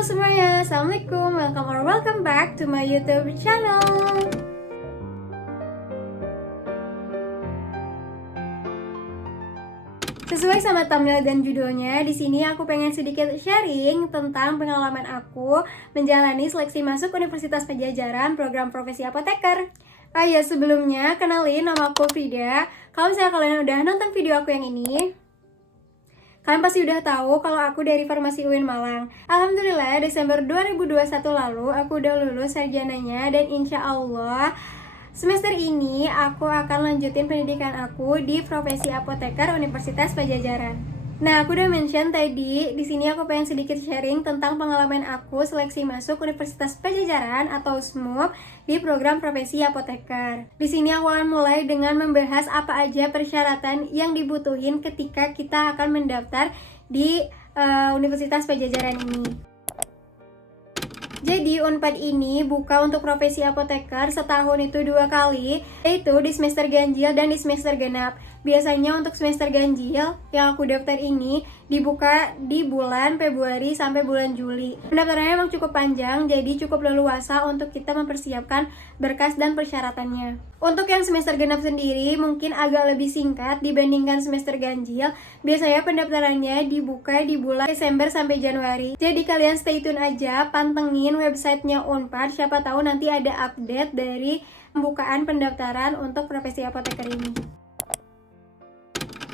Halo semuanya, Assalamualaikum, welcome back to my YouTube channel. Sesuai sama thumbnail dan judulnya, di sini aku pengen sedikit sharing tentang pengalaman aku menjalani seleksi masuk Universitas Pajajaran program profesi apoteker. Oh ya, sebelumnya kenalin, nama aku Frida. Kalau misalnya kalian udah nonton video aku yang ini, kalian pasti udah tahu kalau aku dari Farmasi UIN Malang. Alhamdulillah, Desember 2021 lalu aku udah lulus sarjananya dan insya Allah semester ini aku akan lanjutin pendidikan aku di profesi apoteker Universitas Pajajaran. Nah, aku udah mention tadi, di sini aku pengen sedikit sharing tentang pengalaman aku seleksi masuk Universitas Pajajaran atau SMUP di program profesi apoteker. Di sini aku akan mulai dengan membahas apa aja persyaratan yang dibutuhin ketika kita akan mendaftar di Universitas Pajajaran ini. Jadi Unpad ini buka untuk profesi apoteker setahun itu 2 kali, yaitu di semester ganjil dan di semester genap. Biasanya untuk semester ganjil yang aku daftar ini dibuka di bulan Februari sampai bulan Juli. Pendaftarannya emang cukup panjang, jadi cukup leluasa untuk kita mempersiapkan berkas dan persyaratannya. Untuk yang semester genap sendiri mungkin agak lebih singkat dibandingkan semester ganjil. Biasanya pendaftarannya dibuka di bulan Desember sampai Januari. Jadi kalian stay tune aja, pantengin websitenya Unpad, siapa tahu nanti ada update dari pembukaan pendaftaran untuk profesi apoteker ini.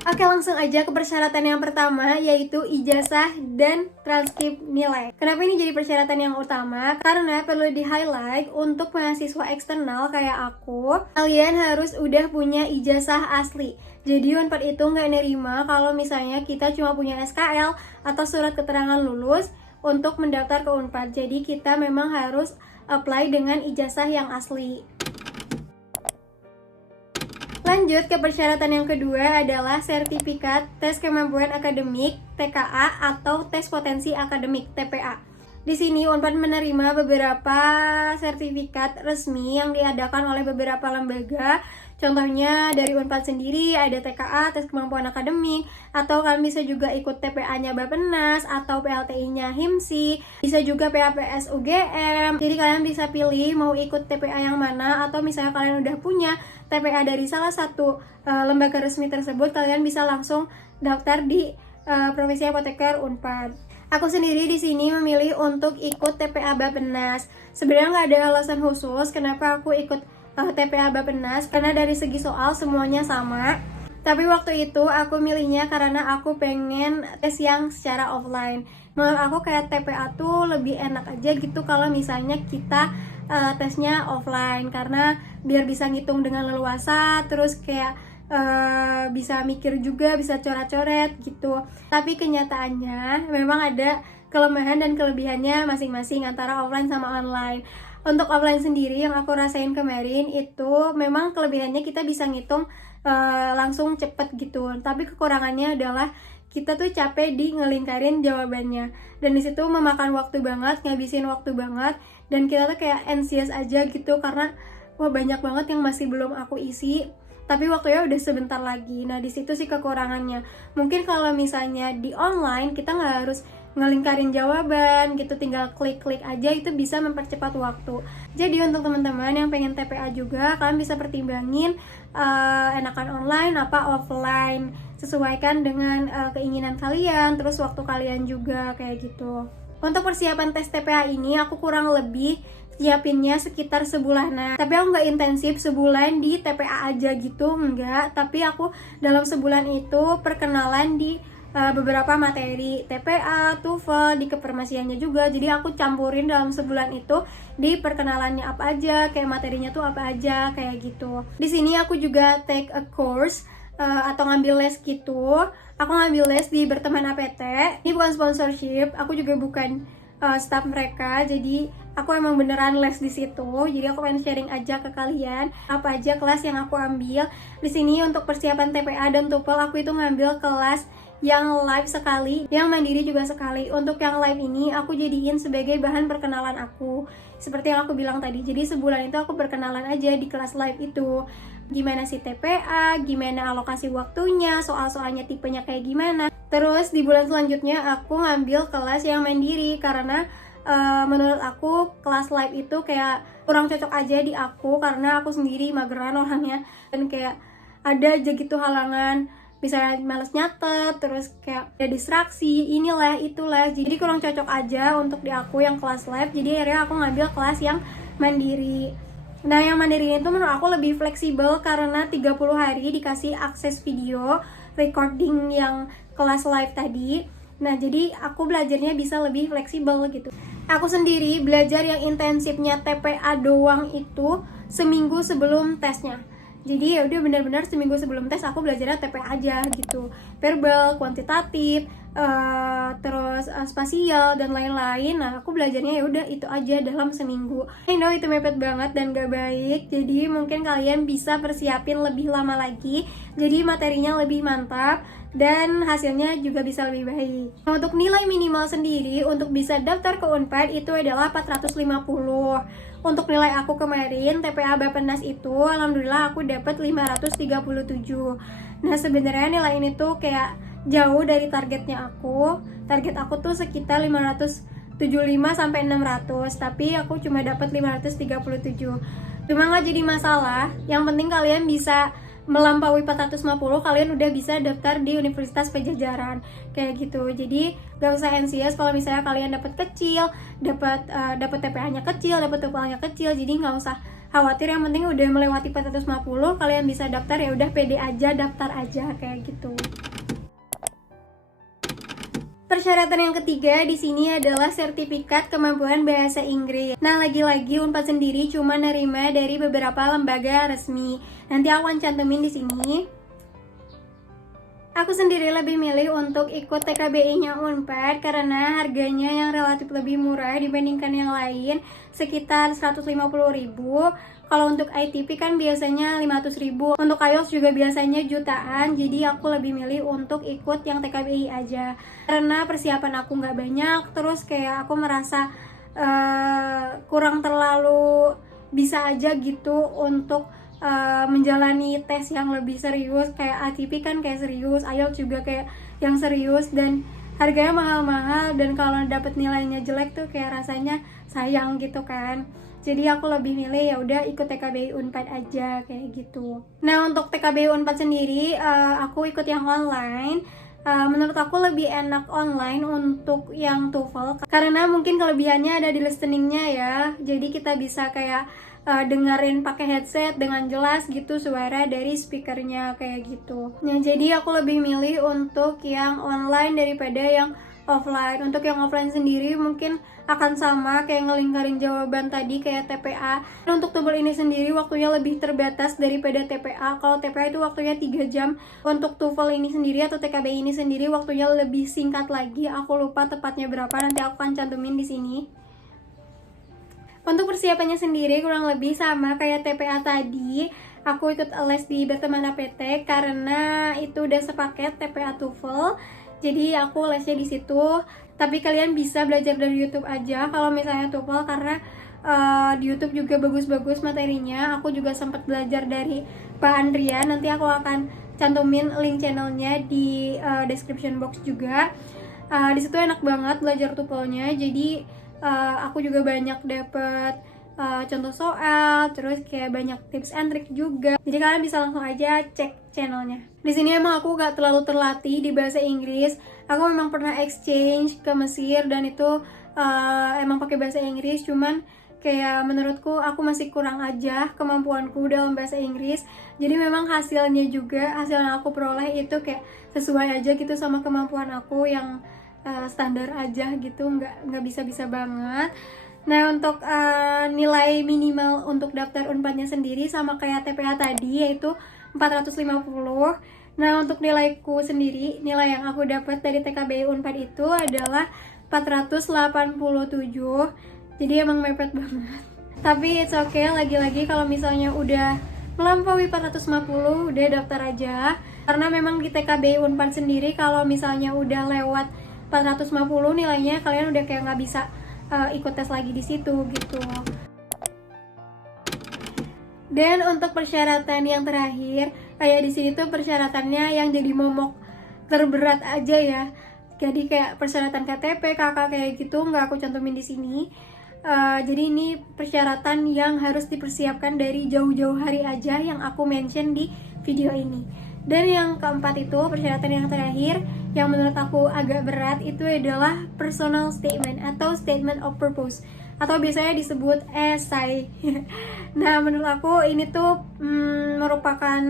Oke, langsung aja ke persyaratan yang pertama, yaitu ijazah dan transkrip nilai. Kenapa ini jadi persyaratan yang utama? Karena perlu di-highlight untuk mahasiswa eksternal kayak aku, kalian harus udah punya ijazah asli. Jadi Unpad itu nggak nerima kalau misalnya kita cuma punya SKL atau surat keterangan lulus untuk mendaftar ke Unpad. Jadi kita memang harus apply dengan ijazah yang asli. Lanjut ke persyaratan yang kedua adalah sertifikat tes kemampuan akademik TKA atau tes potensi akademik TPA. Di sini Unpad menerima beberapa sertifikat resmi yang diadakan oleh beberapa lembaga. Contohnya dari Unpad sendiri ada TKA, tes kemampuan akademik, atau kalian bisa juga ikut TPA-nya Bappenas atau PLTI-nya HIMSI, bisa juga PAPS UGM. Jadi kalian bisa pilih mau ikut TPA yang mana, atau misalnya kalian udah punya TPA dari salah satu lembaga resmi tersebut, kalian bisa langsung daftar di profesi apoteker Unpad. Aku sendiri di sini memilih untuk ikut TPA Bappenas. Sebenarnya nggak ada alasan khusus kenapa aku ikut TPA Bappenas, karena dari segi soal semuanya sama. Tapi waktu itu aku milihnya karena aku pengen tes yang secara offline. Menurut aku kayak TPA tuh lebih enak aja gitu kalau misalnya kita tesnya offline, karena biar bisa ngitung dengan leluasa, terus kayak bisa mikir juga, bisa coret-coret gitu. Tapi kenyataannya memang ada kelemahan dan kelebihannya masing-masing antara offline sama online. Untuk offline sendiri yang aku rasain kemarin itu memang kelebihannya kita bisa ngitung langsung cepet gitu. Tapi kekurangannya adalah kita tuh capek di ngelingkarin jawabannya, dan disitu memakan waktu banget, ngabisin waktu banget, dan kita tuh kayak anxious aja gitu karena wah banyak banget yang masih belum aku isi, tapi waktunya udah sebentar lagi. Nah di situ sih kekurangannya. Mungkin kalau misalnya di online kita nggak harus ngelingkarin jawaban gitu, tinggal klik-klik aja, itu bisa mempercepat waktu. Jadi untuk teman-teman yang pengen TPA juga, kalian bisa pertimbangin enakan online apa offline, sesuaikan dengan keinginan kalian, terus waktu kalian juga kayak gitu. Untuk persiapan tes TPA ini aku kurang lebih siapinnya sekitar sebulanan. Tapi aku nggak intensif sebulan di TPA aja gitu, enggak. Tapi aku dalam sebulan itu perkenalan di beberapa materi TPA, TOEFL, di kefarmasiannya juga. Jadi aku campurin dalam sebulan itu di perkenalannya apa aja, kayak materinya tuh apa aja, kayak gitu. Di sini aku juga take a course atau ngambil les gitu. Aku ngambil les di Berteman APT. Ini bukan sponsorship, aku juga bukan staff mereka. Jadi aku emang beneran les di situ. Jadi aku pengen sharing aja ke kalian apa aja kelas yang aku ambil. Di sini untuk persiapan TPA dan TOEFL aku itu ngambil kelas yang live sekali, yang mandiri juga sekali. Untuk yang live ini aku jadiin sebagai bahan perkenalan aku, seperti yang aku bilang tadi. Jadi sebulan itu aku perkenalan aja di kelas live itu, gimana sih TPA, gimana alokasi waktunya, soal-soalnya tipenya kayak gimana. Terus di bulan selanjutnya aku ngambil kelas yang mandiri karena menurut aku kelas live itu kayak kurang cocok aja di aku, karena aku sendiri mageran orangnya, dan kayak ada aja gitu halangan, misalnya males nyatet, terus kayak ada distraksi, inilah itulah, jadi kurang cocok aja untuk di aku yang kelas live. Jadi akhirnya aku ngambil kelas yang mandiri. Nah, yang mandiri itu menurut aku lebih fleksibel karena 30 hari dikasih akses video recording yang kelas live tadi. Nah, jadi aku belajarnya bisa lebih fleksibel gitu. Aku sendiri belajar yang intensifnya TPA doang itu seminggu sebelum tesnya. Jadi ya udah benar-benar seminggu sebelum tes aku belajarnya TPA aja gitu. Verbal, kuantitatif, terus spasial dan lain-lain. Nah, aku belajarnya ya udah itu aja dalam seminggu. I know itu mepet banget dan gak baik. Jadi mungkin kalian bisa persiapin lebih lama lagi. Jadi materinya lebih mantap dan hasilnya juga bisa lebih baik. Nah, untuk nilai minimal sendiri untuk bisa daftar ke Unpad itu adalah 450. Untuk nilai aku kemarin TPA Bappenas itu alhamdulillah aku dapat 537. Nah, sebenarnya nilai ini tuh kayak jauh dari targetnya aku. Target aku tuh sekitar 575 sampai 600, tapi aku cuma dapat 537. Cuma nggak jadi masalah. Yang penting kalian bisa melampaui 450, kalian udah bisa daftar di Universitas Pajajaran kayak gitu. Jadi gak usah anxious kalau misalnya kalian dapat kecil, dapat TPA-nya kecil, dapat TOEFL-nya kecil. Jadi nggak usah khawatir, yang penting udah melewati 450 kalian bisa daftar, ya udah pede aja, daftar aja kayak gitu. Persyaratan yang ketiga di sini adalah sertifikat kemampuan bahasa Inggris. Nah, lagi-lagi Unpad sendiri cuma nerima dari beberapa lembaga resmi. Nanti aku akan cantumin di sini. Aku sendiri lebih milih untuk ikut TKBI-nya Unpad karena harganya yang relatif lebih murah dibandingkan yang lain, sekitar 150.000. Kalau untuk ITP kan biasanya 500.000, untuk IELTS juga biasanya jutaan. Jadi aku lebih milih untuk ikut yang TKBI aja karena persiapan aku nggak banyak, terus kayak aku merasa kurang terlalu bisa aja gitu untuk menjalani tes yang lebih serius. Kayak ATP kan kayak serius, IELTS juga kayak yang serius, dan harganya mahal-mahal, dan kalau dapet nilainya jelek tuh kayak rasanya sayang gitu kan. Jadi aku lebih milih ya udah ikut TKBI Unpad aja kayak gitu. Nah, untuk TKBI Unpad sendiri aku ikut yang online. Menurut aku lebih enak online untuk yang TOEFL karena mungkin kelebihannya ada di listeningnya ya. Jadi kita bisa kayak dengerin pakai headset dengan jelas gitu suara dari speakernya kayak gitu. Nah, jadi aku lebih milih untuk yang online daripada yang offline. Untuk yang offline sendiri mungkin akan sama kayak ngelingkarin jawaban tadi kayak TPA. Dan untuk TOEFL ini sendiri waktunya lebih terbatas daripada TPA. Kalau TPA itu waktunya 3 jam. Untuk TOEFL ini sendiri atau TKBI ini sendiri waktunya lebih singkat lagi. Aku lupa tepatnya berapa, nanti aku akan cantumin di sini. Untuk persiapannya sendiri kurang lebih sama kayak TPA tadi. Aku ikut les di Berteman APT karena itu udah sepaket TPA TOEFL. Jadi aku lesnya di situ. Tapi kalian bisa belajar dari YouTube aja kalau misalnya TOEFL, karena di YouTube juga bagus-bagus materinya. Aku juga sempat belajar dari Pak Andrian. Nanti aku akan cantumin link channelnya di description box juga. Di situ enak banget belajar TOEFL-nya. Jadi aku juga banyak dapet contoh soal, terus kayak banyak tips and trick juga. Jadi kalian bisa langsung aja cek channelnya. Di sini emang aku gak terlalu terlatih di bahasa Inggris. Aku memang pernah exchange ke Mesir dan itu emang pakai bahasa Inggris. Cuman kayak menurutku aku masih kurang aja kemampuanku dalam bahasa Inggris. Jadi memang hasilnya juga, hasil yang aku peroleh itu kayak sesuai aja gitu sama kemampuan aku yang standar aja gitu, nggak bisa-bisa banget. Nah, untuk nilai minimal untuk daftar Unpadnya sendiri sama kayak TPA tadi, yaitu 450. Nah, untuk nilaiku sendiri, nilai yang aku dapat dari TKBI Unpad itu adalah 487. Jadi emang mepet banget. Tapi it's okay, lagi-lagi kalau misalnya udah melampaui 450, udah daftar aja. Karena memang di TKBI Unpad sendiri kalau misalnya udah lewat 450 nilainya, kalian udah kayak nggak bisa ikut tes lagi di situ gitu. Dan untuk persyaratan yang terakhir, kayak di sini tuh persyaratannya yang jadi momok terberat aja ya. Jadi kayak persyaratan KTP, KK kayak gitu nggak aku cantumin di sini. Jadi ini persyaratan yang harus dipersiapkan dari jauh-jauh hari aja yang aku mention di video ini. Dan yang keempat itu, persyaratan yang terakhir yang menurut aku agak berat itu adalah personal statement atau statement of purpose, atau biasanya disebut esai. Nah, menurut aku ini tuh merupakan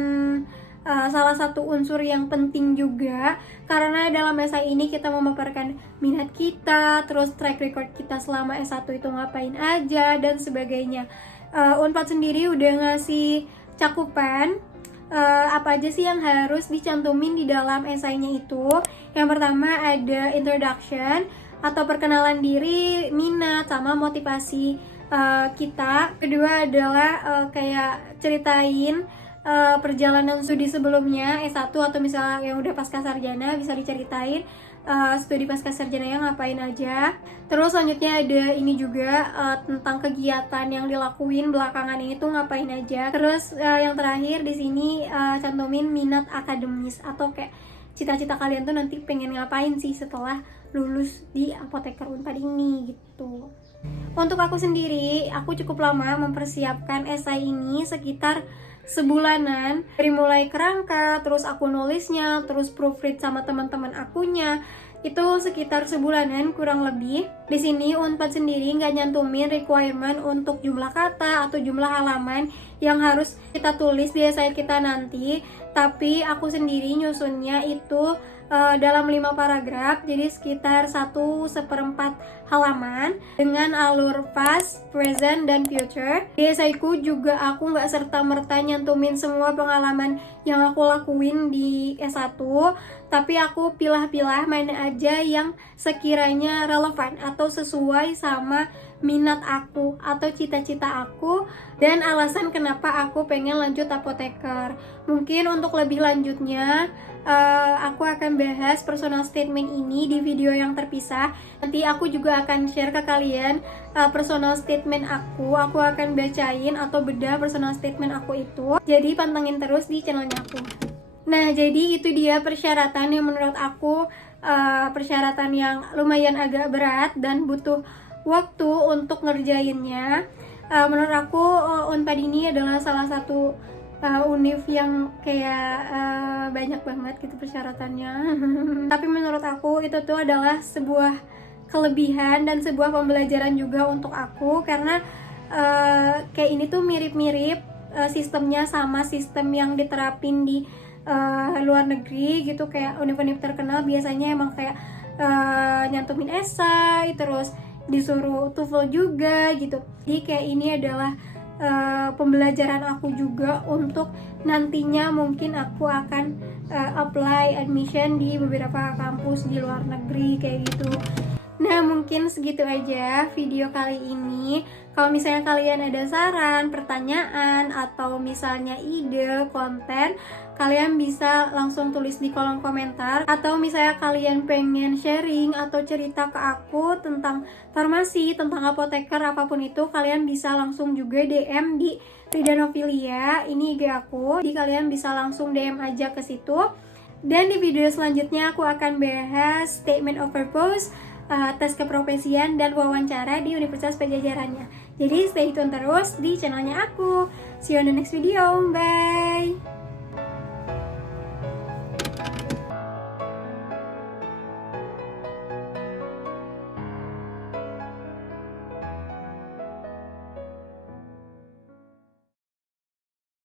salah satu unsur yang penting juga, karena dalam esai ini kita memaparkan minat kita, terus track record kita selama S1 itu ngapain aja, dan sebagainya. Unpad sendiri udah ngasih cakupan apa aja sih yang harus dicantumin di dalam esainya itu. Yang pertama ada introduction atau perkenalan diri, minat, sama motivasi kita. Kedua adalah kayak ceritain perjalanan studi sebelumnya S1 atau misalnya yang udah pasca sarjana bisa diceritain studi pasca sarjana yang ngapain aja. Terus selanjutnya ada ini juga tentang kegiatan yang dilakuin belakangan ini tuh ngapain aja. Terus yang terakhir di sini cantumin minat akademis atau kayak cita-cita kalian tuh nanti pengen ngapain sih setelah lulus di Apoteker Unpad ini gitu. Untuk aku sendiri, aku cukup lama mempersiapkan esai ini sekitar sebulanan, dari mulai kerangka, terus aku nulisnya, terus proofread sama teman-teman akunya, itu sekitar sebulanan kurang lebih. Di sini Unpad sendiri nggak nyantumin requirement untuk jumlah kata atau jumlah halaman yang harus kita tulis di esai kita nanti, tapi aku sendiri nyusunnya itu dalam 5 paragraf, jadi sekitar 1/4 halaman dengan alur past, present, dan future. Di esaiku juga aku nggak serta-merta nyantumin semua pengalaman yang aku lakuin di S1, tapi aku pilah-pilah mana aja yang sekiranya relevan atau sesuai sama minat aku atau cita-cita aku dan alasan kenapa aku pengen lanjut apoteker. Mungkin untuk lebih lanjutnya aku akan bahas personal statement ini di video yang terpisah. Nanti aku juga akan share ke kalian personal statement aku akan bacain atau bedah personal statement aku itu. Jadi pantengin terus di channelnya aku. Nah, jadi itu dia persyaratan yang menurut aku persyaratan yang lumayan agak berat dan butuh waktu untuk ngerjainnya. Menurut aku Unpad ini adalah salah satu univ yang kayak banyak banget gitu persyaratannya. Tapi menurut aku itu tuh adalah sebuah kelebihan dan sebuah pembelajaran juga untuk aku, karena kayak ini tuh mirip-mirip sistemnya sama sistem yang diterapin di luar negeri gitu. Kayak univ-univ terkenal biasanya emang kayak nyantumin esai, terus disuruh TOEFL juga gitu. Jadi kayak ini adalah pembelajaran aku juga untuk nantinya mungkin aku akan apply admission di beberapa kampus di luar negeri kayak gitu. Nah, mungkin segitu aja video kali ini. Kalau misalnya kalian ada saran, pertanyaan, atau misalnya ide konten, kalian bisa langsung tulis di kolom komentar. Atau misalnya kalian pengen sharing atau cerita ke aku tentang farmasi, tentang apoteker, apapun itu, kalian bisa langsung juga DM di Ridanovilia, ini IG aku. Jadi kalian bisa langsung DM aja ke situ. Dan di video selanjutnya aku akan bahas statement of purpose, tes keprofesian, dan wawancara di Universitas Pajajarannya. Jadi stay tune terus di channelnya aku. See you on the next video. Bye!